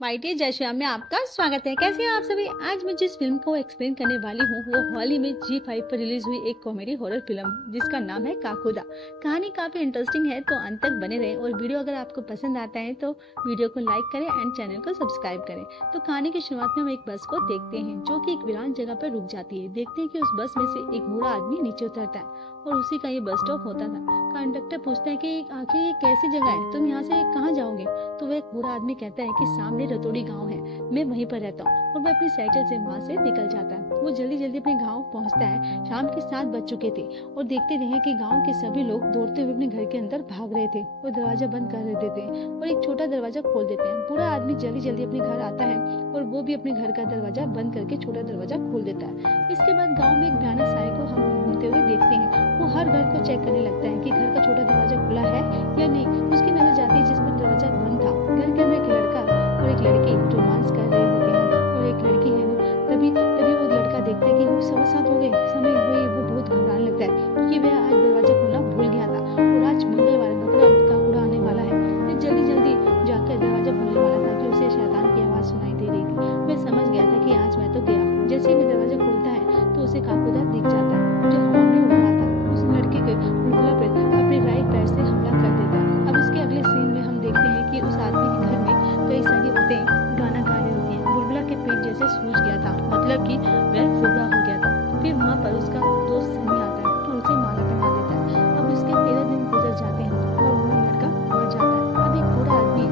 My dear जय श्री राम में आपका स्वागत है। कैसे हैं आप सभी? आज मैं जिस फिल्म को एक्सप्लेन करने वाली हूँ वो हाल ही में G5 पर रिलीज हुई एक कॉमेडी हॉरर फिल्म जिसका नाम है काकुदा। कहानी काफी इंटरेस्टिंग है तो अंत तक बने रहें और वीडियो अगर आपको पसंद आता है तो वीडियो को लाइक करें एंड चैनल को सब्सक्राइब करें। तो कहानी की शुरुआत में हम एक बस को देखते हैं जो कि एक वीरान जगह पर रुक जाती है। देखते हैं कि उस बस में से एक बूढ़ा आदमी नीचे उतरता है और उसी का ये बस स्टॉप होता था। कंडक्टर पूछता है कि आखिर ये कैसी जगह है, तुम यहाँ से कहाँ जाओगे? तो वह एक बूढ़ा आदमी कहता है कि सामने रतोड़ी गांव है, मैं वहीं पर रहता हूँ। और वह अपनी साइकिल से वहाँ से निकल जाता है। वो जल्दी जल्दी अपने गांव पहुँचता है। शाम के 7 बज चुके थे और देखते रहे कि गांव के सभी लोग दौड़ते हुए अपने घर के अंदर भाग रहे थे और दरवाजा बंद कर देते हैं और एक छोटा दरवाजा खोल देते हैं। बूढ़ा आदमी जल्दी जल्दी अपने घर आता है और वो भी अपने घर का दरवाजा बंद करके छोटा दरवाजा खोल देता है। इसके बाद गाँव में एक भयानक साय को हम घूमते हुए देखते हैं। वो हर घर को चेक करने लगता है कि घर का छोटा दरवाजा खुला है या नहीं। उसकी नजर जाती है जिस पर दरवाजा बंद था। घर के अंदर एक लड़का और एक लड़की रोमांस कर रहे होते हैं और एक लड़की है वो तभी वो लड़का देखता है कि वो 7:15 हो गए समय हुए। वो बहुत घबराने लगता है कि वह आज दरवाजा खोलना भूल गया था और आज मंगलवार मतलब काकुड़ा आने वाला है। वह जल्दी जल्दी जाकर दरवाजा खोलने वाला था कि उसे शैतान की आवाज सुनाई दे रही थी। वह समझ गया था कि आज मैं तो गया। जैसे ही वह दरवाजा खोलता है तो उसे काकुड़ा दिख जाता है जो हवा में उड़ रहा था। उस लड़के के बुलबुला पर अपने राइट पैर से हमला कर देता है। अब उसके अगले सीन में हम देखते हैं कि उस आदमी के घर में कई सारी औरतें गाना गा रही होती हैं। बुलबुला के पेट जैसे सूज गया था, मतलब कि वह फुर्रा हो गया था। फिर वहाँ पर उसका दोस्त सनी आता है और उसे माला पहना देता है। अब उसके 13 दिन गुजर जाते हैं और वो लड़का मर जाता है। अब एक बूढ़ा आदमी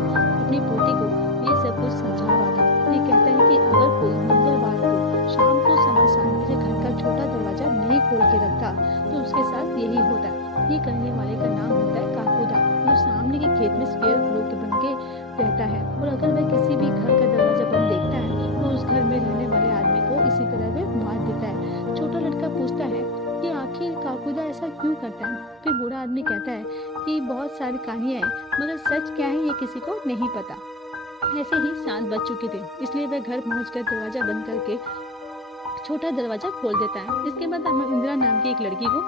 अपनी पोती को ये सब कुछ समझा रहा था। ये कहता है कि अगर कोई मंगलवार को शाम को 7:15 बजे घर का छोटा दरवाजा नहीं खोल के रखता तो उसके साथ यही होता है। ये करने वाले का नाम होता है काकुदा, जो सामने के खेत में स्क्वायर फ्लो के बन के रहता है। और अगर वह किसी भी घर का दरवाजा बंद देखता है तो उस घर में रहने वाले आदमी को इसी तरह वह मार देता है। छोटा लड़का पूछता है कि आखिर काकुदा ऐसा क्यों करता है? फिर बूढ़ा आदमी कहता है कि बहुत सारी कहानियां हैं मगर सच क्या है ये किसी को नहीं पता। ऐसे ही 7 बज चुके थे इसलिए वह घर पहुंचकर दरवाजा बंद करके छोटा दरवाजा खोल देता है। इसके बाद हम इंदिरा नाम की एक लड़की को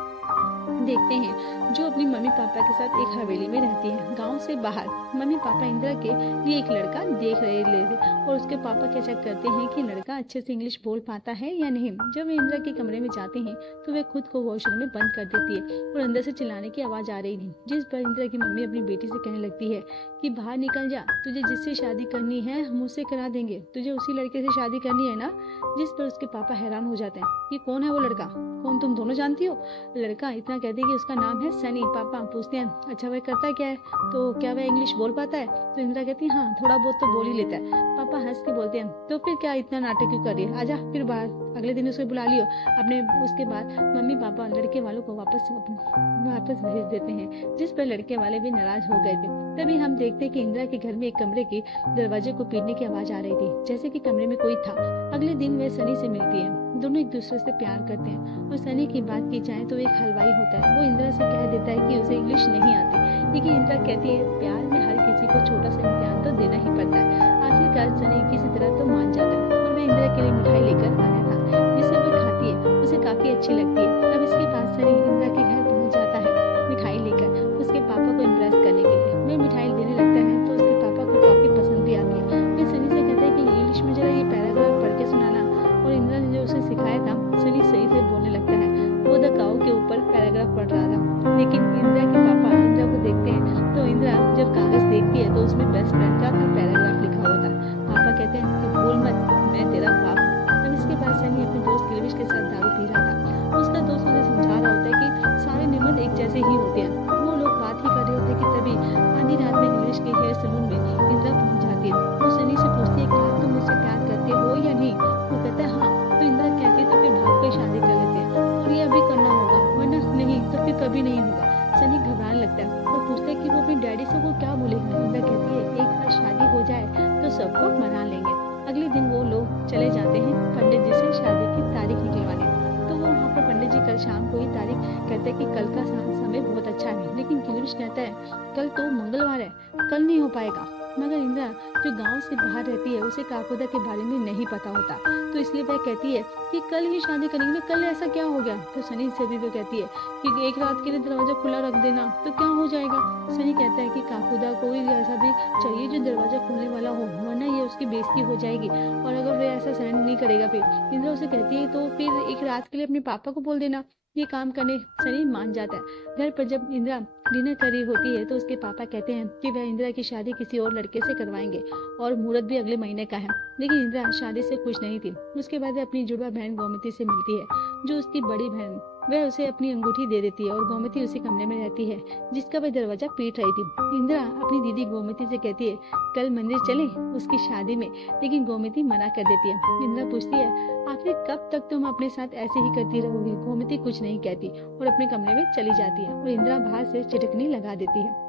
देखते हैं जो अपनी मम्मी पापा के साथ एक हवेली में रहती है। गांव से बाहर मम्मी पापा इंदिरा के लिए एक लड़का देख रहे थे और उसके पापा क्या चेक करते हैं कि लड़का अच्छे से इंग्लिश बोल पाता है या नहीं। जब वे इंदिरा के कमरे में जाते हैं तो वे खुद को वॉशरूम में बंद कर देती है और अंदर से चिल्लाने की आवाज आ रही थी, जिस पर इंदिरा की मम्मी अपनी बेटी से कहने लगती है कि बाहर निकल जा, तुझे जिससे शादी करनी है हम उससे करा देंगे, तुझे उसी लड़के से शादी करनी है ना। जिस पर उसके पापा हैरान हो जाते हैं कि कौन है वो लड़का, कौन तुम दोनों जानती हो? लड़का इतना कहते हैं कि उसका नाम है सनी। पापा पूछते हैं अच्छा वह करता क्या है, तो क्या वह इंग्लिश बोल पाता है? तो इंदिरा कहती है हाँ थोड़ा बहुत तो बोल ही लेता है। पापा हंस के बोलते हैं तो फिर क्या इतना नाटक क्यों कर रही है, आजा फिर बाहर। अगले दिन उसे बुला लियो अपने। उसके बाद मम्मी पापा लड़के वालों को वापस भेज देते हैं, जिस पर लड़के वाले भी नाराज हो गए थे। तभी हम देखते हैं कि इंदिरा के घर में एक कमरे के दरवाजे को पीटने की आवाज आ रही थी, जैसे कि कमरे में कोई था। अगले दिन वह सनी से मिलती है। दोनों एक दूसरे से प्यार करते हैं और सनी की बात की जाए तो एक हलवाई होता है। वो इंदिरा से कह देता है कि उसे इंग्लिश नहीं आती, लेकिन इंदिरा कहती है प्यार में हर किसी को छोटा सा इम्तिहान तो देना ही पड़ता है। आखिरकार सनी किसी तरह तो मान जाता है और वह इंदिरा के लिए मिठाई लेकर आया था जिसे वो खाती है, उसे काफी अच्छी लगती है। अब इसके बाद सनी इंदिरा के घर पहुंच जाता है मिठाई लेकर उसके पापा को इम्प्रेस करने के लिए। वह मिठाई देने लगता है तो उसके पापा को काफी पसंद भी आती है। फिर सनी से कहता है कि इंग्लिश में जरा ये पैराग्राफ पढ़ के सुनाना, और इंदिरा ने जो उसे सिखाया था सनी सही से बोलने लगता है। वो द काऊ के ऊपर पैराग्राफ पढ़ रहा था, लेकिन इंदिरा के पापा इंदिरा को देखते हैं तो इंदिरा जब कागज देखती है तो उसमें बेस्ट फ्रेंड का पैराग्राफ लिखा हुआ था। पापा कहते हैं कि भूल मत मैं तेरा बाप हूँ। तब इसके बाद सनी अपने दोस्त गिलविश के साथ दारू पी रहा था। उसका दोस्त उसे समझा रहा होता है कि सारे नियम एक जैसे ही होते हैं। वो लोग बात ही कर रहे होते हैं कि तभी आधी रात में गिलविश के हेयर सलून में इंदिरा पहुंच जाती है। वो सनी से पूछती है क्या तुम मुझसे प्यार करते हो या नहीं? वो कहता है हाँ। तो इंदिरा कहती है तो फिर भाग कर शादी कर लेते हैं और ये अभी करना होगा वरना नहीं तो फिर कभी नहीं होगा। सनी घबराने लगता है। वो पूछता है कि वो अपने डैडी से वो क्या बोलेगा। इंदिरा कहती है एक बार शादी हो जाए तो सबको मना लेंगे। अगले दिन वो लोग चले जाते हैं पंडित जी से शादी की तारीख निकलवाने। तो वो वहाँ पर पंडित जी कल शाम को ही तारीख कहते हैं कि कल का समय बहुत अच्छा है, लेकिन गिलविश कहता है कल तो मंगलवार है, कल नहीं हो पाएगा। मगर इंदिरा जो गांव से बाहर रहती है उसे काकुदा के बारे में नहीं पता होता, तो इसलिए वह कहती है कि कल ही शादी करेंगे ना, कल ऐसा क्या हो गया। तो सनी से भी वो कहती है कि एक रात के लिए दरवाजा खुला रख देना तो क्या हो जाएगा। सनी कहता है कि काकुदा को ही ऐसा भी चाहिए जो दरवाजा खोलने वाला हो, वरना ये उसकी बेइज्जती हो जाएगी, और अगर वह ऐसा सहन नहीं करेगा फिर। इंदिरा उसे कहती है तो फिर एक रात के लिए अपने पापा को बोल देना। ये काम करने सनी मान जाता है। घर पर जब इंदिरा डिनर कर रही होती है तो उसके पापा कहते हैं कि वह इंदिरा की शादी किसी और लड़के से करवाएंगे और मुहूर्त भी अगले महीने का है। लेकिन इंदिरा शादी से खुश नहीं थी। उसके बाद अपनी जुड़वा बहन गोमती से मिलती है, जो उसकी बड़ी बहन। वह उसे अपनी अंगूठी दे देती है और गोमती उसी कमरे में रहती है जिसका वह दरवाजा पीट रही थी। इंदिरा अपनी दीदी गोमती से कहती है कल मंदिर चले उसकी शादी में, लेकिन गोमती मना कर देती है। इंदिरा पूछती है आखिर कब तक तुम अपने साथ ऐसे ही करती रहोगी। गोमती कुछ नहीं कहती और अपने कमरे में चली जाती है और इंदिरा बाहर से चिटकनी लगा देती है।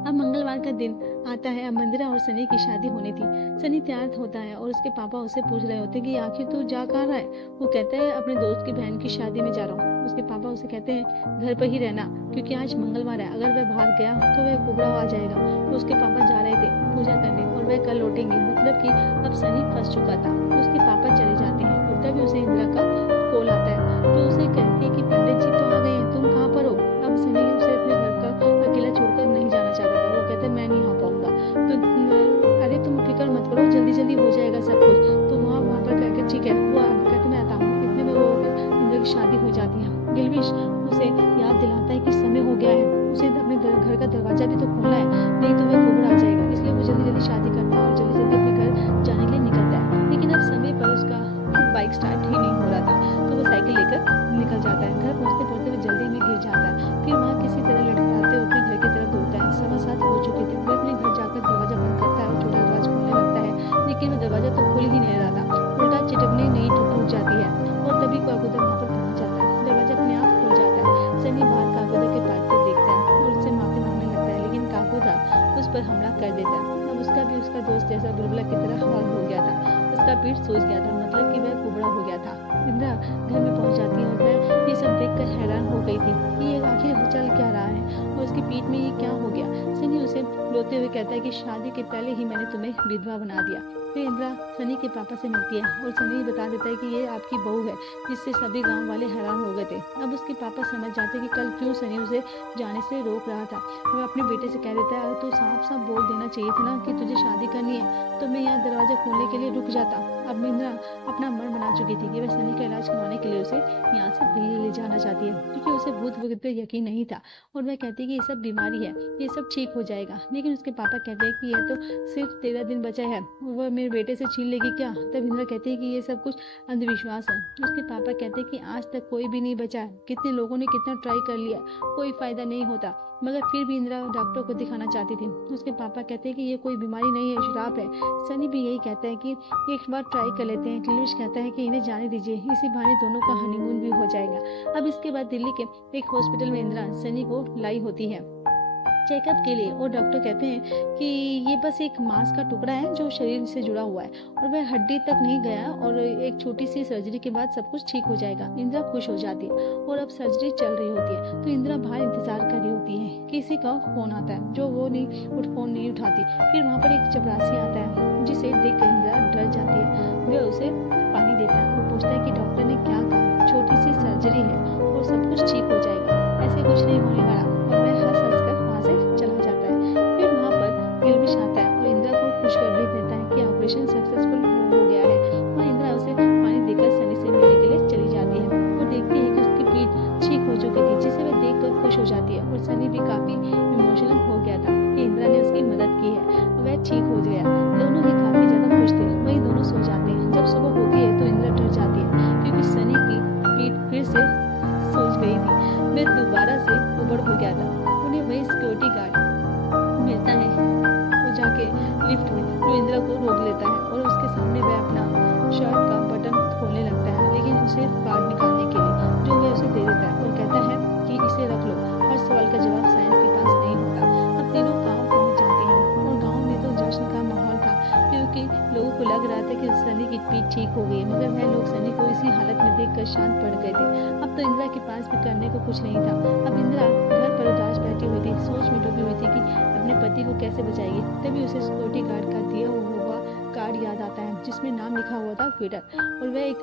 अब मंगलवार का दिन आता है। अब मंदिरा और सनी की शादी होनी थी। सनी तैयार होता है और उसके पापा उससे पूछ रहे होते कि आखिर तू जा कहाँ रहा है। वो कहता है अपने दोस्त की बहन की शादी में जा रहा हूँ। उसके पापा उसे कहते हैं घर पर ही रहना, क्योंकि आज मंगलवार है, अगर वह बाहर गया तो वह कुबड़ा आ जाएगा। तो उसके पापा जा रहे थे पूजा करने और वह कल लौटेंगे, मतलब कि अब सनी फंस चुका था। उसके पापा चले जाते हैं और तभी उसे इंदिरा का कॉल आता है, जो उसे कहती है कि पंडित जी तो आ गए हैं, तुम कहाँ पर हो। अब सनी उसे अपने घर का अकेला छोड़कर नहीं जाना चाहता था। वो कहता है मैं नहीं आ पाऊंगा। तो अरे तुम फिक्र मत करो, जल्दी जल्दी हो जाएगा सब कुछ। तो वहाँ पर कहकर ठीक है, वो कहते मैं आता हूँ। इतने में वो इंदिरा की शादी हो जाती है। गिलविश उसे याद दिलाता है कि समय हो गया है, उसे अपने घर का दरवाजा भी तो खोलना है, नहीं तो वह घबरा जाएगा। इसलिए वो जल्दी जल्दी शादी करता है और जल्दी जल्दी अपने घर जाने के लिए निकलता है। लेकिन अब समय पर उसका बाइक स्टार्ट ही नहीं हो रहा था, तो वो साइकिल लेकर निकल जाता है। घर पहुंचते पहुंचते वो जल्दी में गिर जाता है। फिर वहाँ किसी तरह लड़खड़ाते हुए अपने घर की तरफ दौड़ता है। 7:15 हो चुके थे। वो अपने घर जाकर दरवाजा बंद करता है और छोटा दरवाजा खोलने लगता है, लेकिन वो दरवाजा तो खुल ही नहीं रहा था, उल्टा चिटकनी नहीं टूट जाती है। और तभी काकुदा वहाँ पर पहुंच जाता है। दरवाजा अपने आप खुल जाता है। सनी बाहर काकुदा के पैर को देखता है और उससे माफी मांगने लगता है, लेकिन काकुदा उस पर हमला कर देता है। अब उसका भी उसका दोस्त जैसा बुलबुला की तरह हवा हो गया था। उसका पीठ सूज गया था, मतलब कि वह कुबड़ा हो गया था। इंदिरा घर में पहुंच जाती है और वह ये सब देखकर हैरान हो गई थी कि ये आखिर चल क्या रहा है और उसकी पीठ में ये क्या हो गया। सनी उसे रोते हुए कहता है कि शादी के पहले ही मैंने तुम्हें विधवा बना दिया। फिर इंदिरा सनी के पापा से मिलती है और सनी बता देता है कि ये आपकी बहू है, जिससे सभी गांव वाले हैरान हो गए थे। अब उसके पापा समझ जाते हैं कि कल क्यों सनी उसे जाने से रोक रहा था। वह अपने बेटे से कह देता है तो साफ साफ बोल देना चाहिए था ना कि तुझे शादी करनी है, तो मैं यहाँ दरवाजा खोलने के लिए रुक जाता। अब इंदिरा अपना मन बना चुकी थी कि वह सनी का इलाज करवाने के लिए उसे यहाँ से दिल्ली ले जाना चाहती है, क्योंकि उसे भूत वगैरह पर यकीन नहीं था और वह कहती है कि ये सब बीमारी है, ये सब ठीक हो जाएगा। लेकिन उसके पापा कहते हैं कि यह तो सिर्फ 13 दिन बचा है, वह मेरे बेटे से छीन लेगी क्या। तब इंदिरा कहती है कि ये सब कुछ अंधविश्वास है। उसके पापा कहते हैं कि आज तक कोई भी नहीं बचा है, कितने लोगों ने कितना ट्राई कर लिया, कोई फायदा नहीं होता, मगर फिर भी इंदिरा डॉक्टर को दिखाना चाहती थी। उसके पापा कहते हैं कि ये कोई बीमारी नहीं है, श्राप है। सनी भी यही कहता है कि एक बार ट्राई कर लेते हैं। क्लिविश कहता है कि इन्हें जाने दीजिए, इसी बहाने दोनों का हनीमून भी हो जाएगा। अब इसके बाद दिल्ली के एक हॉस्पिटल में इंदिरा सनी को लाई होती है चेकअप के लिए, और डॉक्टर कहते हैं कि ये बस एक मांस का टुकड़ा है जो शरीर से जुड़ा हुआ है और वह हड्डी तक नहीं गया और एक छोटी सी सर्जरी के बाद सब कुछ ठीक हो जाएगा। इंदिरा खुश हो जाती है और अब सर्जरी चल रही होती है, तो इंदिरा बाहर इंतजार कर रही होती है। किसी का फोन आता है, जो वो फोन नहीं उठाती। फिर वहाँ पर एक चपरासी आता है, जिसे देख कर इंदिरा डर जाती है। वह उसे पानी देता है और पूछता है कि डॉक्टर ने क्या कहा। छोटी सी सर्जरी है और सब कुछ ठीक हो जाएगा, ऐसे कुछ नहीं होने वाला। और वह हंस हंस कर वहाँ से चला जाता है। फिर वहाँ पर गिलविश आता है और इंदिरा को खुशखबरी देता है कि ऑपरेशन सक्सेसफुल हो गया है। और इंदिरा उसे पानी देकर सनी से मिलने के लिए चली जाती है। वो देखती है कि उसकी पीठ ठीक हो चुकी थी, जिसे वह देखकर खुश हो जाती है। और सनी भी काफी इमोशनल हो गया था कि इंदिरा ने उसकी मदद की है और वह ठीक हो गया। दोनों ही काफी ज्यादा खुश थे। वही दोनों सो जाते हैं। जब सुबह होती है तो इंदिरा डर जाती है, क्योंकि सनी की पीठ फिर से सूज गई थी। वह दोबारा से उबड़ हो गया था। उन्हें वही सिक्योरिटी गार्ड मिलता है, वो जाके लिफ्ट में वो इंदिरा को रोक लेता है और उसके सामने वह अपना शर्ट का बटन खोलने लगता है, लेकिन उसे कार्ड निकालने के लिए, जो वह उसे दे देता है और कहता है कि इसे रख लो, हर सवाल का जवाब साइंस के पास नहीं होता। अब तीनों गाँव पहुँच जाते हैं और गाँव में तो जश्न का माहौल था, क्योंकि लोगों को लग रहा था कि सनी की पीठ ठीक हो गई, मगर वह लोग सनी को इसी हालत में देखकर शांत पड़ गए थे। अब तो इंदिरा के पास भी करने को कुछ नहीं था। अब इंदिरा घर पर उदास बैठी हुई थी, सोच में डूबी हुई थी कि अपने पति को कैसे बचाएगी। तभी उसे सिक्योरिटी गार्ड का दिया हुआ कार्ड याद आता है, जिसमें नाम लिखा हुआ था पीटर, और वह एक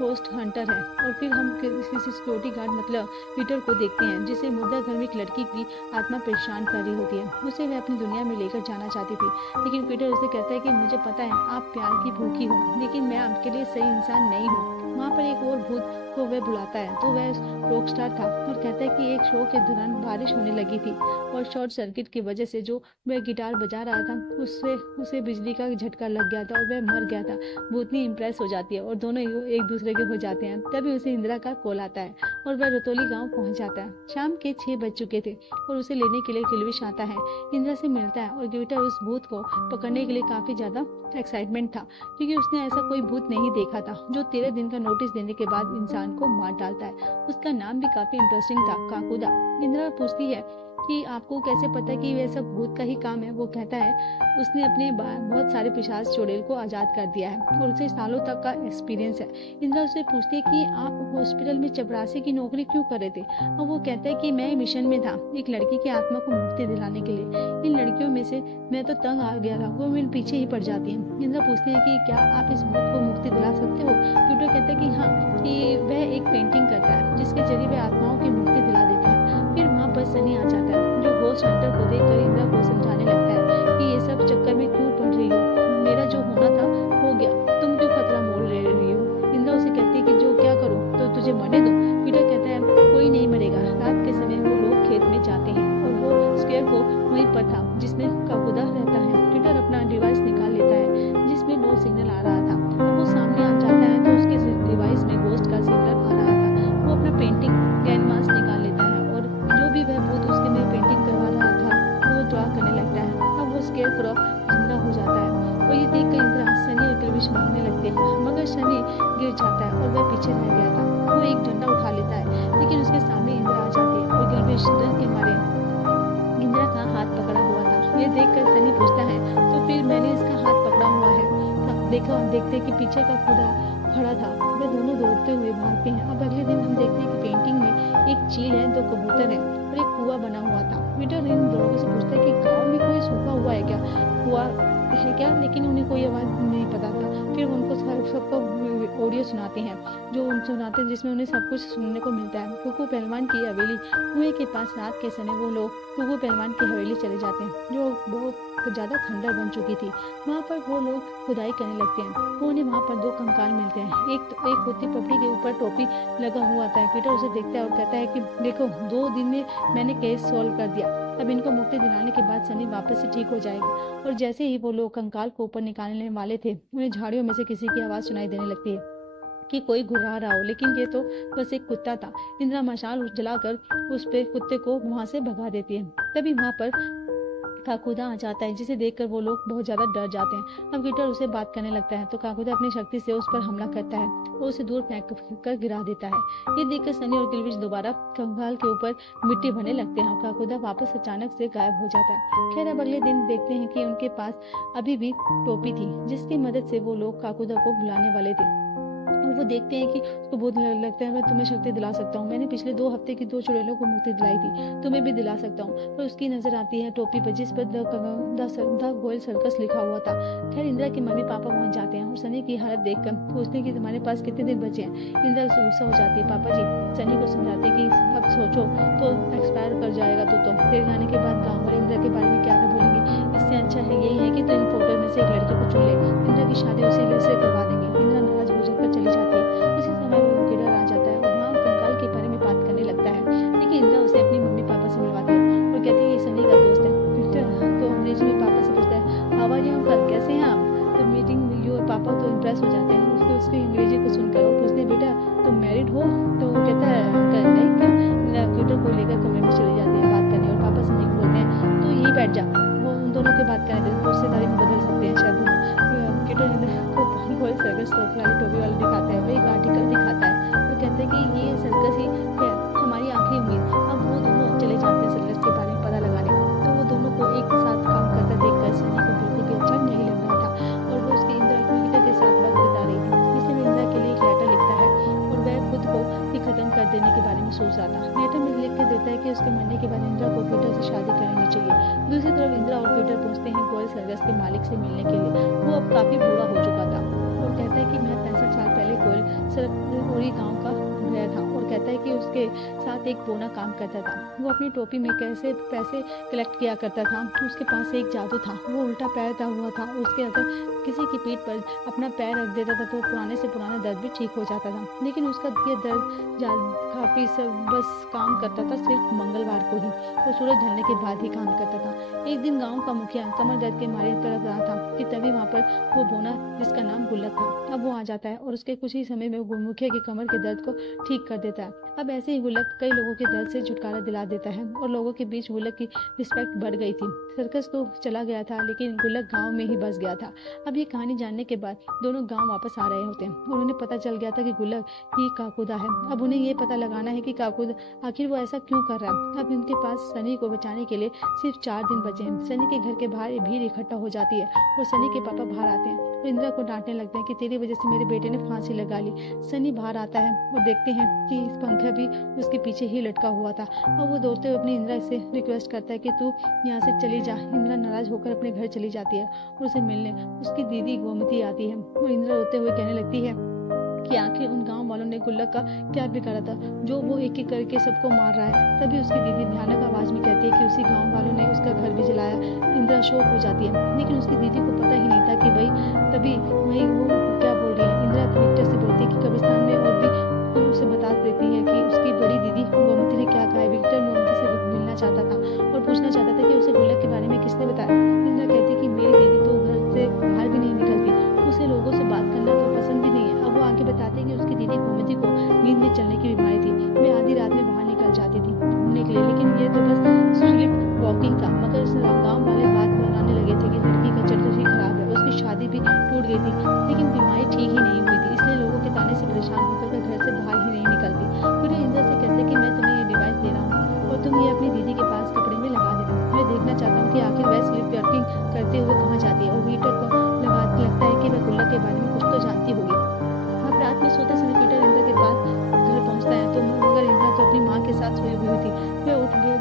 पोस्ट हंटर है। और फिर हम किसी सिक्योरिटी गार्ड मतलब पीटर को देखते हैं, जिसे मुर्दा घर में एक लड़की की आत्मा परेशान कर रही होती है। उसे वह अपनी दुनिया में लेकर जाना चाहती थी, लेकिन पीटर उसे कहता है कि मुझे पता है आप प्यार की भूखी हो, लेकिन मैं आपके लिए सही इंसान नहीं हूँ। वहाँ पर एक और भूत को वह बुलाता है, तो वह रॉक स्टार था और कहता है कि एक शो के दौरान बारिश होने लगी थी और शॉर्ट सर्किट की वजह से जो वह गिटार बजा रहा था उससे उसे बिजली का झटका लग गया था और वह मर गया था। भूतनी इम्प्रेस हो जाती है और दोनों एक दूसरे के हो जाते हैं। तभी उसे इंदिरा का कॉल आता है और वह रतौली गांव पहुंच जाता है। शाम के 6 बज चुके थे और उसे लेने के लिए किलविश आता है, इंदिरा से मिलता है और गिटर उस भूत को पकड़ने के लिए काफी ज्यादा एक्साइटमेंट था, क्योंकि उसने ऐसा कोई भूत नहीं देखा था जो 13 दिन का नोटिस देने के बाद इंसान को मार डालता है। उसका नाम भी काफी इंटरेस्टिंग था, काकुदा। इंदिरा पूछती है कि आपको कैसे पता कि वह सब भूत का ही काम है। वो कहता है उसने अपने बहुत सारे पिशाच चुड़ैल को आजाद कर दिया है और उसे सालों तक का एक्सपीरियंस है। इंदिरा उससे पूछती है कि आप हॉस्पिटल में चपरासी की नौकरी क्यों कर रहे थे, और वो कहता है कि मैं मिशन में था, एक लड़की की आत्मा को मुक्ति दिलाने के लिए। इन लड़कियों में से मैं तो तंग आ गया था, वो मेरे पीछे ही पड़ जाती है। इंदिरा पूछती है कि क्या आप इस भूत को मुक्ति दिला सकते हो। पीटर कहता है कि हाँ, कि वह एक पेंटिंग करता है जिसके जरिए वह आत्माओं की मुक्ति दिला देता है। फिर वहाँ पर सनी आ जाता है, जो घोस्ट हंटर को देखकर इंदिरा को समझाने लगता है कि ये सब चक्कर में क्यों पड़ रही हो, मेरा जो होना था हो गया, तुम क्यों खतरा मोल ले रही हो। इंदिरा उसे कहती है कि जो क्या करूं, तो तुझे मरने दो। पीटर कहता है कोई नहीं मरेगा। रात के समय वो लोग खेत में जाते हैं और वो स्केयर को वहीं पर था जिसमें काकुदा रहता है। पीटर अपना डिवाइस निकाल लेता है जिसमें नो सिग्नल आ रहा था। अब वो सामने आ जाता है तो उसके डिवाइस में घोस्ट का सिग्नल आ रहा था। वो अपना पेंटिंग कैनवास निकाल लेता है और जो भी वह भूत उसके में पेंटिंग करवा रहा था वो ड्रा करने लगता है। अब वो स्केयर क्रॉप जिंदा हो जाता है और ये देखकर इंदिरा सनी और किलविश भागने लगते हैं, मगर सनी गिर जाता है और वह पीछे रह गया था। वो एक डंडा उठा लेता है, लेकिन उसके सामने इंदिरा आ जाती है और किलविश डर के मारे इंदिरा का हाथ पकड़ा हुआ था। ये देखकर सनी पूछता है तो फिर मैंने इसका हाथ पकड़ा हुआ है। देखते कि पीछे का खुदा खड़ा था। वे दोनों दौड़ते हुए भागते हैं। अब अगले दिन हम देखते हैं कि पेंटिंग में एक चील है, 2 कबूतर है और एक कुआं बना हुआ था। पीटर इन दोनों से पूछता है कि गांव में कोई सूखा हुआ है क्या, कुआं है क्या, लेकिन उन्हें कोई आवाज नहीं पता था। फिर उनको सबको ऑडियो सुनाते हैं जो उन सुनाते हैं जिसमें उन्हें सब कुछ सुनने को मिलता है। कुकू पहलवान की हवेली कुएं के पास रात के समय वो लोग कुकू पहलवान की हवेली चले जाते हैं जो बहुत ज्यादा खंडर बन चुकी थी। वहाँ पर वो लोग खुदाई करने लगते हैं। वो उन्हें वहाँ पर 2 कंकाल मिलते हैं। एक कुत्ती पपड़ी के ऊपर टोपी लगा हुआ था। पीटर उसे देखता है और कहता है कि देखो 2 दिन में मैंने केस सॉल्व कर दिया। अब इनको मुक्ति दिलाने के बाद सनी वापस से ठीक हो जाएगा। और जैसे ही वो लोग कंकाल को ऊपर निकालने वाले थे उन्हें झाड़ियों में से किसी की आवाज सुनाई देने लगती है कि कोई घुरा रहा हो, लेकिन ये तो बस एक कुत्ता था। इंदिरा मशाल जलाकर उस पे कुत्ते को वहां से भगा देती है। तभी वहां पर काकुदा आ जाता है जिसे देखकर वो लोग बहुत ज्यादा डर जाते हैं। अब गिटर उसे बात करने लगता है तो काकुदा अपनी शक्ति से उस पर हमला करता है और उसे दूर फेंक कर गिरा देता है। ये देखकर सनी और किलविश दोबारा कंकाल के ऊपर मिट्टी भरने लगते हैं। काकुदा वापस अचानक से गायब हो जाता है। खैर अब अगले दिन देखते हैं कि उनके पास अभी भी टोपी थी जिसकी मदद से वो लोग काकुदा को बुलाने वाले थे। और वो देखते हैं कि उसको बहुत लगता है मैं तुम्हें शक्ति दिला सकता हूँ, मैंने पिछले 2 हफ्ते की 2 चुड़ैलों को मुक्ति दिलाई थी, तुम्हें भी दिला सकता हूँ। पर उसकी नजर आती है टोपी पर जिस पर द गोयल सर्कस लिखा हुआ था। खैर इंदिरा के मम्मी पापा पहुंच जाते हैं और सनी की हालत देखकर पूछते हैं कि तुम्हारे पास कितने दिन बचे हैं। इंदिरा से गुस्सा हो जाती है। पापा जी सनी को समझाते हैं कि अब सोचो तो एक्सपायर कर जाएगा तो तेरे जाने के बाद गाँव वाले इंदिरा के बारे में क्या बोलेंगे। इससे अच्छा है यही है कि तो इन फोटो में से एक लड़के को चुन ले, इंदिरा की शादी उसी से करवा देंगे। इंदिरा नाराज हो जाकर चली जाती है। उसी समय वो गिटर आ जाता है और वहाँ कंकाल के बारे में बात करने लगता है, लेकिन इंदिरा उसे अपनी मम्मी पापा से मिलवाती है और कहती है ये सनी का दोस्त है। गिटर तो अंग्रेजी में पापा से पूछता है हाउ आर यू अंकल, कैसे हैं आप। तो मीटिंग में यू पापा तो इम्प्रेस हो जाते हैं उसकी अंग्रेजी को सुनकर और पूछते हैं बेटा तुम मैरिड हो। तो वो कहता है नहीं क्यों। गिटर को लेकर कमरे में चली जाती है बात करने और पापा सनी को बोलते हैं तो यही बैठ जा। वो उन दोनों की बात करने देते रिश्तेदारी में बदल सकते हैं शायद। गिटर को सर्कस वाली टोपी वाले दिखाता है खत्म कर देने के बारे में सोच रहा था। लेटर में लिख के देता है कि उसके मरने के बाद इंदिरा को पीटर से शादी करनी चाहिए। दूसरी तरफ इंदिरा और पीटर पहुंचते हैं गोयल सर्कस के मालिक से मिलने के लिए। वो अब काफी बूढ़ा हो चुका था और कहता है कि मैं 65 साल पहले गोयल सरकपुरी गाँव का गया था और कहता है कि उसके साथ एक बोना काम करता था। वो अपनी टोपी में कैसे पैसे कलेक्ट किया करता था। उसके पास एक जादू था, वो उल्टा पैर हुआ था। उसके अगर किसी की पीठ पर अपना पैर रख देता था तो पुराने से पुराना दर्द भी ठीक हो जाता था। लेकिन उसका ये दर्द काफी सब बस काम करता था सिर्फ मंगलवार को ही। वो सूरज ढलने के बाद ही काम करता था। एक दिन गांव का मुखिया कमर दर्द के मारे तड़प रहा था कि तभी वहाँ पर वो बोना जिसका नाम गुल्लक था, अब वो आ जाता है और उसके कुछ ही समय में वो मुखिया की कमर के दर्द को ठीक कर देता है। अब ऐसे ही गुल्लक कई लोगों के दर्द से छुटकारा दिला देता है और लोगों के बीच गुल्लक की रिस्पेक्ट बढ़ गई थी। सर्कस तो चला गया था लेकिन गुल्लक गांव में ही बस गया था। अब ये कहानी जानने के बाद दोनों गांव वापस आ रहे होते हैं और उन्हें पता चल गया था कि गुल्लक ही काकुदा है। अब उन्हें ये पता लगाना है कि काकुदा आखिर वो ऐसा क्यों कर रहा है। अब उनके पास सनी को बचाने के लिए सिर्फ 4 दिन बचे हैं। सनी के घर के बाहर भीड़ इकट्ठा हो जाती है और सनी के पापा बाहर आते हैं और इंदिरा को डांटने लगते हैं कि तेरी वजह से मेरे बेटे ने फांसी लगा ली। सनी बाहर आता है और देखते हैं कि इस पंखा भी उसके पीछे ही लटका हुआ था। अब वो दौड़ते हुए अपनी इंदिरा से रिक्वेस्ट करता है कि तू यहाँ से चली जा। इंदिरा नाराज होकर अपने घर चली जाती है और उसे मिलने उसकी दीदी गोमती आती है और इंदिरा रोते हुए कहने लगती है कि आखिर उन गांव वालों ने गुल्लक का क्या बिगाड़ा था जो वो एक एक करके सबको मार रहा है। तभी उसकी दीदी भयानक आवाज में कहती है कि उसी गांव वालों ने उसका घर भी जलाया। इंदिरा शौक हो जाती है लेकिन उसकी दीदी को पता ही नहीं था कि भाई तभी वही वो क्या बोल रही है। इंदिरा विक्टर से बोलती है कि कब्रिस्तान में और भी तो उसे बता देती है कि उसकी बड़ी दीदी गोमती ने क्या कहा है। विक्टर गोमती से मिलना चाहता था और पूछना चाहता था कि उसे गुल्लक के बारे में किसने बताया। इंदिरा कहती कि मेरी दीदी तो घर से बाहर भी नहीं निकलती, उसे लोगों से बात करना तो पसंद ही नहीं है। अब वो आगे बताते हैं कि उसकी दीदी गोमती को नींद में चलने की बीमारी थी। वे आधी रात में बाहर निकल जाती थी घूमने के लिए, लेकिन ये तो बस स्लिप वॉकिंग था। मगर गाँव वाले बात बनाने लगे थे कि लड़की का चरित्र ही खराब है, उसकी शादी भी टूट गई थी लेकिन बीमारी ठीक ही नहीं हुई थी, इसलिए लोगों के ताने से परेशान होकर वह घर से बाहर ही नहीं निकलती। फिर इंदिरा से कहते कि मैं तुम्हें ये डिवाइस दे रहा हूँ और तुम ये अपनी दीदी के पास कपड़े में लगा देना। मैं देखना चाहता हूँ कि आखिर वह स्लिप वॉकिंग करते हुए कहाँ जाती है। और वीटर को लगता है कि वह गुल्लक के बारे में कुछ तो जानती होगी। अब रात में सोते समय पीटर इंदिरा के पास घर पहुंचता है तो मगर इंदिरा तो अपनी माँ के साथ सोई हुई थी।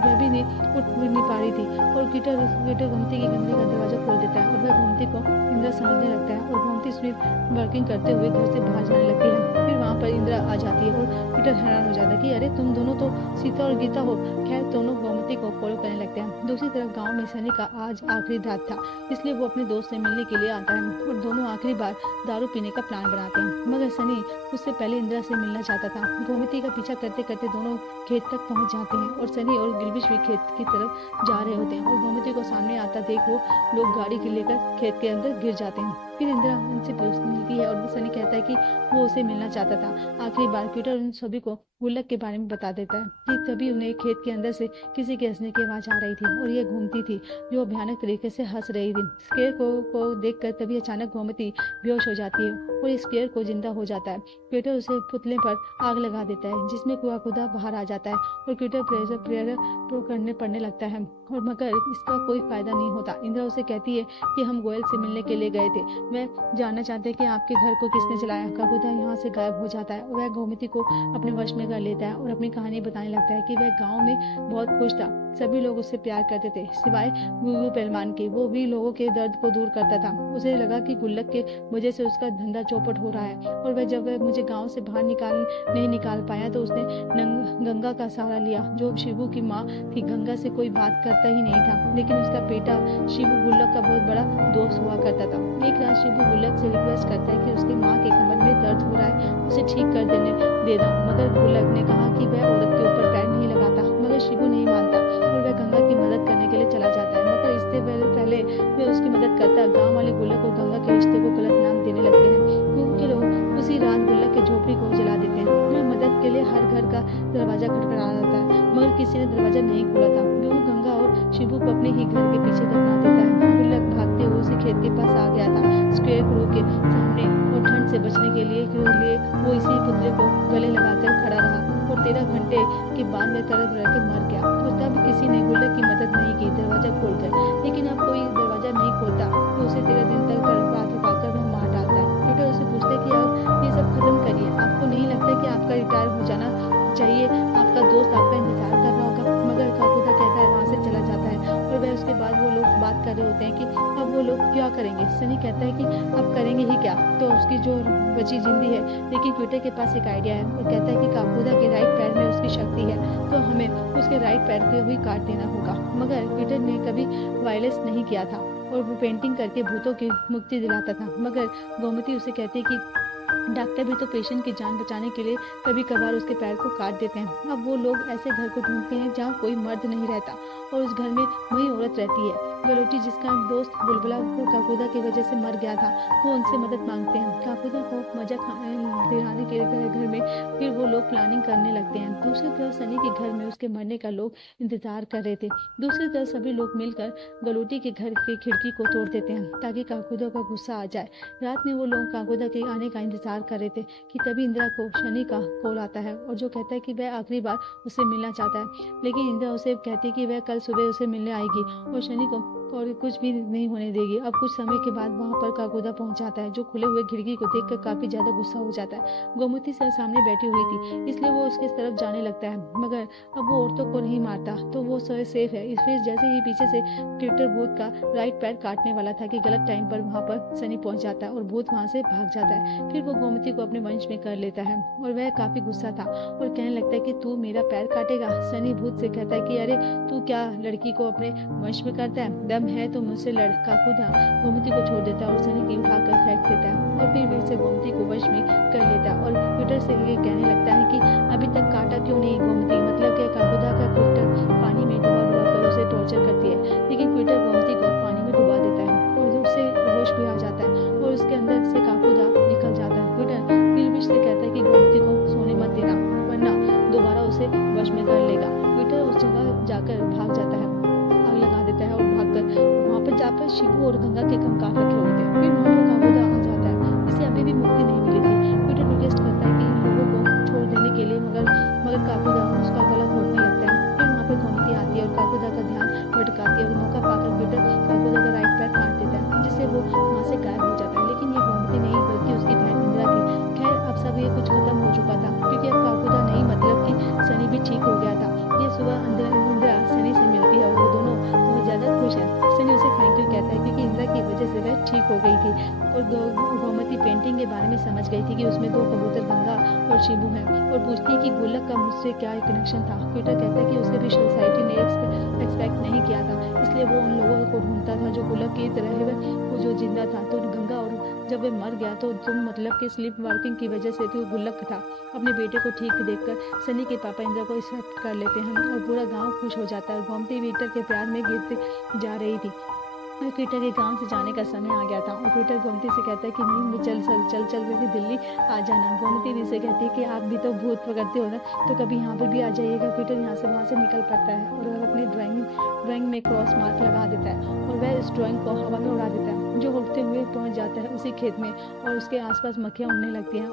वह भी नहीं पा रही थी और पीटर गोमती के कमरे का दरवाजा खोल देता है और वह गोमती को इंदिरा समझने लगता है और गोमती स्लिप वर्किंग करते हुए घर से बाहर जाने लगती है। फिर वहाँ पर इंदिरा आ जाती है और पीटर हैरान हो जाता है कि अरे तुम दोनों तो सीता और गीता हो। खैर दोनों गोमती को फॉलो करने लगते हैं। दूसरी तरफ गाँव में सनी का आज आखिरी रात था, इसलिए वो अपने दोस्त से मिलने के लिए आता है और दोनों आखिरी बार दारू पीने का प्लान बनाते हैं। मगर सनी उससे पहले इंदिरा से मिलना चाहता था। गोमती का पीछा करते करते दोनों खेत तक पहुंच जाते हैं और सनी और गिलबिश भी खेत की तरफ जा रहे होते हैं और गोमती को सामने आता देख वो लोग गाड़ी के लेकर खेत के अंदर गिर जाते हैं। फिर इंदिरा उनसे मिलती है और सनी कहता है कि वो उसे मिलना चाहता था। आखिरी बार पीटर उन सभी को गुल्लक के बारे में बता देता है कि तभी उन्हें खेत के अंदर से किसी के हंसने की आवाज आ रही थी और ये घूमती थी जो भयानक तरीके से हंस रही थी। स्केयर को देखकर तभी अचानक गोमती बेहोश हो जाती है और स्केयर को जिंदा हो जाता है। पीटर उसे पुतले पर आग लगा देता है जिसमें काकुदा बाहर आ जाता है और पीटर प्रेयर करने पड़ने लगता है और मगर इसका कोई फायदा नहीं होता। इंदिरा उसे कहती है कि हम गोयल से मिलने के लिए गए थे, वह जानना चाहते हैं कि आपके घर को किसने चलाया। काकुदा यहाँ से गायब हो जाता है और वह गोमती को अपने वश में कर लेता है और अपनी कहानी बताने लगता है कि वह गांव में बहुत खुश था, सभी लोग उससे प्यार करते थे सिवाय गुगू पहलवान के। वो भी लोगों के दर्द को दूर करता था। उसे लगा कि गुल्लक के वजह से उसका धंधा चौपट हो रहा है और वह जब मुझे गांव से बाहर नहीं निकाल पाया तो उसने गंगा का सहारा लिया जो शिबू की माँ थी। गंगा से कोई बात करता ही नहीं था लेकिन उसका बेटा शिबू गुल्लक का बहुत बड़ा दोस्त हुआ करता था। एक रात शिबू गुल्लक से रिक्वेस्ट करता है कि उसकी माँ के कमर में दर्द हो रहा है, उसे ठीक कर देना। मगर गुल्लक ने कहा कि वह औरत के ऊपर पैर नहीं लगाता, मगर शिबू नहीं मानता और वह गंगा की मदद करने के लिए चला जाता है। मगर इससे पहले वह उसकी मदद करता है। गाँव वाले गुल्लक और गंगा के रिश्ते को गलत नाम देने लगते हैं क्योंकि लोग उसी रात गुल्लक के झोपड़ी को जला देते हैं। वह मदद के लिए हर घर का दरवाजा खटखटा रहता है मगर किसी ने दरवाजा नहीं खोला था क्योंकि गंगा और शिबू को अपने ही घर के पीछे दफना देता है। गुल्लक भागते हुए उसी खेत के पास आ गया था स्क्वेयर क्रू के सामने और ठंड से बचने के लिए वो इसी पुतले को गले लगाकर खड़ा रहा और 13 घंटे के बाद वह तड़प रह के मर गया। और तब किसी ने गुल्लक की मदद नहीं की दरवाजा खोलकर, लेकिन अब कोई दरवाजा नहीं खोलता तो उसे 13 दिन तक तड़पाकर वह मार डालता है। पीटर उसे पूछते कि आप ये सब खत्म करिए, आपको नहीं लगता कि आपका रिटायर हो जाना चाहिए, आपका दोस्त आपका इंतजार कर रहा होगा। मगर काकुदा कहता है, वहाँ से चला जाता है और वह उसके बाद वो लोग बात कर रहे होते हैं कि अब वो लोग क्या करेंगे। सनी कहता है कि अब करेंगे ही क्या, तो उसकी जो बची जिंदगी है। लेकिन पीटर के पास एक आइडिया है और कहता है कि काकुदा के राइट पैर में उसकी शक्ति है, तो हमें उसके राइट पैर को भी काट देना होगा। मगर पीटर ने कभी वायलेंस नहीं किया था और वो पेंटिंग करके भूतों की मुक्ति दिलाता था। मगर गोमती उसे कहती है कि डॉक्टर भी तो पेशेंट की जान बचाने के लिए कभी कभार उसके पैर को काट देते हैं। अब वो लोग ऐसे घर को ढूंढते हैं जहाँ कोई मर्द नहीं रहता और उस घर में वही औरत रहती है। गलोटी, जिसका दोस्त बुलबुला वो काकुदा की वजह से मर गया था, वो उनसे मदद मांगते हैं काकुदा को मजा दिलाने के लिए घर में। फिर वो लोग प्लानिंग करने लगते हैं। दूसरी तरफ सनी के घर में उसके मरने का लोग इंतजार कर रहे थे। दूसरी तरफ सभी लोग मिलकर गलोटी के घर की खिड़की को तोड़ देते हैं ताकि काकुदा का गुस्सा आ जाए। रात में वो लोग काकुदा के आने का इंतजार कर रहे थे कि तभी इंदिरा को शनि का कॉल आता है और जो कहता है कि वह आखिरी बार उससे मिलना चाहता है। लेकिन इंदिरा उसे कहती है कि वह कल सुबह उसे मिलने आएगी और शनि को और कुछ भी नहीं होने देगी। अब कुछ समय के बाद वहां पर काकुदा पहुंच जाता है, जो खुले हुए खिड़की को देखकर काफी ज्यादा गुस्सा हो जाता है। गोमती सर सामने बैठी हुई थी, इसलिए वो उसके तरफ जाने लगता है। मगर अब वो औरतों को नहीं मारता, तो वो सेफ है। फिर जैसे ही पीछे से पीटर भूत का राइट पैर काटने वाला था कि गलत टाइम पर वहां पर सनी पहुंच जाता है और भूत वहां से भाग जाता है। फिर वो गोमती को अपने वंश में कर लेता है और वह काफी गुस्सा था और कहने लगता है कि तू मेरा पैर काटेगा। सनी भूत से कहता है कि अरे तू क्या लड़की को अपने वंश में करता है, दम है तो मुझसे लड़। काकुदा गोमती को छोड़ देता है और सनी की उठाकर फेंक देता है और फिर से गोमती को वश में कर लेता है और पीटर से ये कहने लगता है कि अभी तक काटा क्यों नहीं गोमती, मतलब कि काकुदा का पीटर पानी में डुबा डुबा कर उसे टॉर्चर करती है। लेकिन पीटर गोमती को पानी में डुबा देता है और उससे होश भी आ जाता है और उसके अंदर से काकुदा निकल जाता है। पीटर फिर से कहता है कि गोमती को सोने मत देना, वरना दोबारा उसे वश में कर लेगा। पीटर उस जगह जाकर भाग जाता है, आग लगा देता है और भागकर वहां पर जाकर शिवू और गंगा के कंकाल रखे होते हैं। फिर वहां पर काकुदा आ जाता है, जिसे अभी भी मुक्ति नहीं मिली थी। पीटर रिक्वेस्ट करता है कि इन लोगों को छोड़ देने के लिए, मगर काकुदा उसका गला घोटने लगता है। फिर वहां पर गोमती आती है और काकुदा का ध्यान भटकाती है और मौका पाकर पीटर काकुदा का राइट पैर काट देता है, जिससे वो वहां से गायब हो जाता है। लेकिन ये गोमती नहीं बल्कि उसकी बहन इंदिरा थी। खैर अब सब ये कुछ खत्म हो चुका था, क्योंकि अब काकुदा नहीं, मतलब कि सनी भी ठीक हो गया था। ये सुबह इंदिरा सनी से मिलती है और वो दोनों बहुत ज्यादा खुश है। सनी उसे थैंक यू कहता है क्योंकि इंदिरा की वजह से वह ठीक हो गई थी और गोमती पेंटिंग के बारे में समझ गई थी कि उसमें दो कबूतर गंगा और शिबू हैं और पूछती है कि गुल्लक का मुझसे क्या कनेक्शन था। पीटर कहता है कि उसे भी सोसाइटी ने एक्सपेक्ट नहीं किया था, इसलिए वो उन लोगों को ढूंढता था जो गुल्लक की तरह है वो जो जिंदा था। तो गंगा और जब वह मर गया तो तुम, मतलब कि स्लीप वर्किंग की वजह से तो गुल्लक था। अपने बेटे को ठीक देखकर सनी के पापा इंदिरा को एक्सेप्ट कर लेते हैं और पूरा गांव खुश हो जाता है। गोमती पीटर के प्यार में गिरते जा रही थी और पीटर के गांव से जाने का समय आ गया था और पीटर गोमती से कहता है कि नहीं, चल चल चल चल करके दिल्ली आ जाना। गोमती भी से कहती है कि आप भी तो भूत पकड़ते हो ना, तो कभी यहाँ पर भी आ जाइएगा। पीटर यहाँ से वहाँ से निकल पड़ता है और वह अपनी ड्राइंग में क्रॉस मार्क लगा देता है और वह इस ड्राइंग को हवा में उड़ा देता है, जो उड़ते हुए पहुंच जाता है उसी खेत में और उसके आसपास मक्खियाँ उड़ने लगती हैं।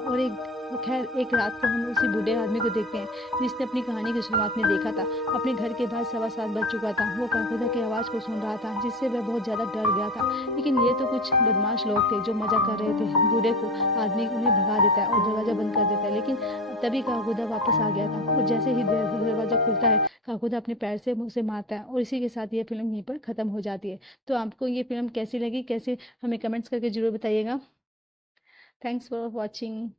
और खैर एक रात को हम उसी बूढ़े आदमी को देखते हैं जिसने अपनी कहानी की शुरुआत में देखा था। अपने घर के बाहर 7:15 बज चुका था। वो काकुदा की आवाज को सुन रहा था, जिससे वह बहुत ज्यादा डर गया था। लेकिन ये तो कुछ बदमाश लोग थे जो मजा कर रहे थे। बूढ़े को आदमी उन्हें भगा देता है और दरवाजा बंद कर देता है। लेकिन तभी काकुदा वापस आ गया था और जैसे ही दरवाजा खुलता है काकुदा अपने पैर से उसे मारता है और इसी के साथ ये फिल्म यहीं पर खत्म हो जाती है। तो आपको ये फिल्म कैसी लगी, कैसे हमें कमेंट्स करके जरूर बताइएगा। Thanks for watching.